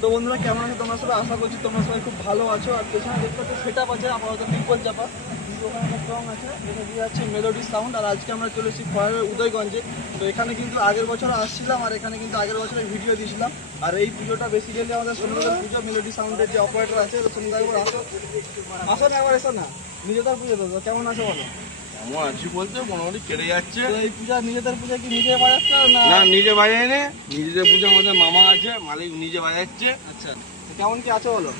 তো বন্ধুরা, কেমন আছে? তোমরা সবাই? আশা করছি তোমরা সবাই খুব ভালো আছো। আর পেছনে দেখতে তো সেটা আছে আপাতত পিপল চাপা। কিন্তু ওখানে আছে যাচ্ছে মেলোডি সাউন্ড আর আজকে আমরা চলে এসেছি খয়ের উদয়গঞ্জে। তো এখানে কিন্তু আগের বছর আসছিলাম, আর এখানে কিন্তু আগের বছরে ভিডিও দিয়েছিলাম। আর এই পুজোটা বেসিক্যালি আমাদের সুন্দর পুজো মেলোডি সাউন্ডের যে অপারেটর আছে সুন্দর আসো। আসো না, একবার এসো না। নিজেদের পুজো কেমন আছো বলো? কেমন আছি বলতে মোটামুটি কেটে যাচ্ছে। এই পূজা নিজেদের পূজা কি নিজে বাজাচ্ছ না? না নিজে বাজায় নে। নিজেদের পুজো আমাদের মামা আছে মালিক নিজে বাজাচ্ছে। আচ্ছা কেমন কি আছো বলো?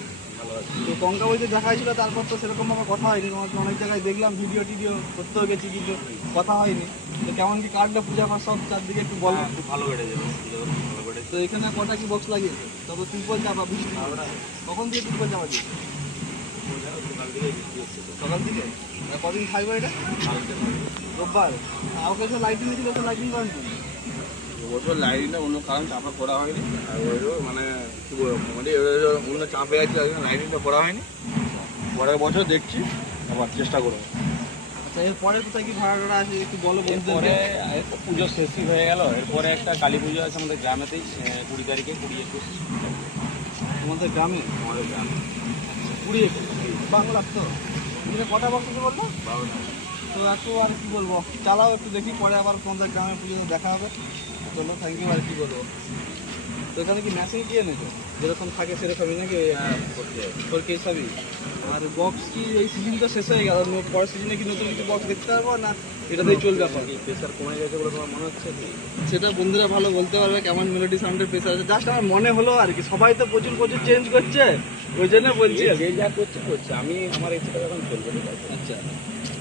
তো কঙ্কা বইতে দেখা হয়েছিল তারপর তো সেরকম ভাবে কথা হয়নি। তোমাকে অনেক জায়গায় দেখলাম ভিডিও টিডিও করতেও গেছি কিন্তু কথা হয়নি। তো কেমন কি কার্ডটা পূজা পাঠ সব? চারদিকে একটু বলো। খুব ভালো কেটেছে ভালো কেটেছে। তো এখানে কটা কি বক্স লাগিয়েছে? তবে ত্রিপল চাপা বৃষ্টি। কখন দিয়ে ত্রিপল চাপা দিয়ে সকাল থেকে? কদিন থাকবে এটা? রোববার। আর ওকে লাইটিং ছিল তো লাইটিং করেন বছর লাইটটা অন্য কারণ চাপা করা হয়নি। আর ওই মানে কি বলব অন্য চাপে আছে লাইটিংটা করা হয়নি। পরের বছর দেখছি আবার চেষ্টা করব। আচ্ছা এরপরে কোথায় কি ভাড়া টাড়া আছে একটু বলো এরপরে পুজো শেষই হয়ে গেল এরপরে একটা কালী পুজো আছে আমাদের গ্রামেতেই কুড়ি তারিখে কুড়ি একুশ। তোমাদের গ্রামে? আমাদের গ্রামে। কুড়ি একর বাংলার তো। এখানে কটা বক্স আছে বলল? বারোটা তো একটু আর কি বলব? চালাও একটু দেখি পরে আবার তোমাদের গ্রামে পুজো দেখা হবে। চলো থ্যাংক ইউ আর কি বলব? তো এখানে কি ম্যাচিং কি এনেছো যেরকম থাকে সেরকমই নাকি? তোর সবই? আর বক্স কি এই সিজন তো শেষ হয়ে গেল? পরের সিজনে কি নতুন কিছু বক্স দেখতে পারব না? এটাতেই চলবে এখন। প্রেশার কমে গেছে বলে তোমার মনে হচ্ছে সেটা বন্ধুরা ভালো বলতে পারবে কেমন মেলোডি সাউন্ডের প্রেসার আছে। জাস্ট আমার মনে হলো আর কি সবাই তো প্রচুর প্রচুর চেঞ্জ করছে। ওই জন্য বলছি। যে যা করছে করছে। আমি আমার ইচ্ছেটা এখন চলবে আচ্ছা।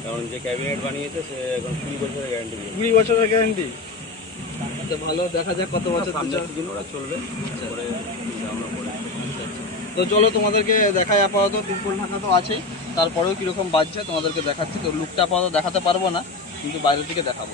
কারণ যে ক্যাবিনেট বানিয়েছে সে এখন কুড়ি বছরের গ্যারান্টি কুড়ি বছরের গ্যারান্টি আচ্ছা ভালো দেখা যাক কত বছর দু সামনের চার- সিজন ওরা চলবে। তারপরে আমরা পরে তো চলো তোমাদেরকে দেখাই আপাতত। তিরপল ঢাকা তো আছেই। তারপরেও কীরকম বাজছে তোমাদেরকে দেখাচ্ছি। তো লুকটা আপাতত দেখাতে পারব না কিন্তু বাইরে থেকে দেখাবো।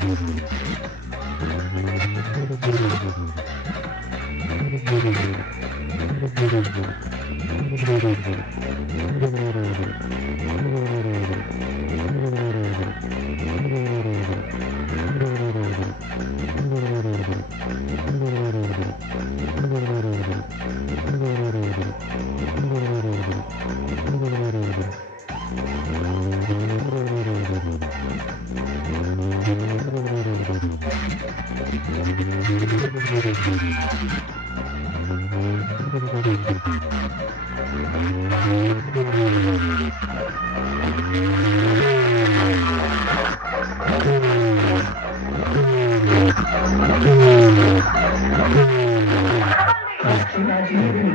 Thank you.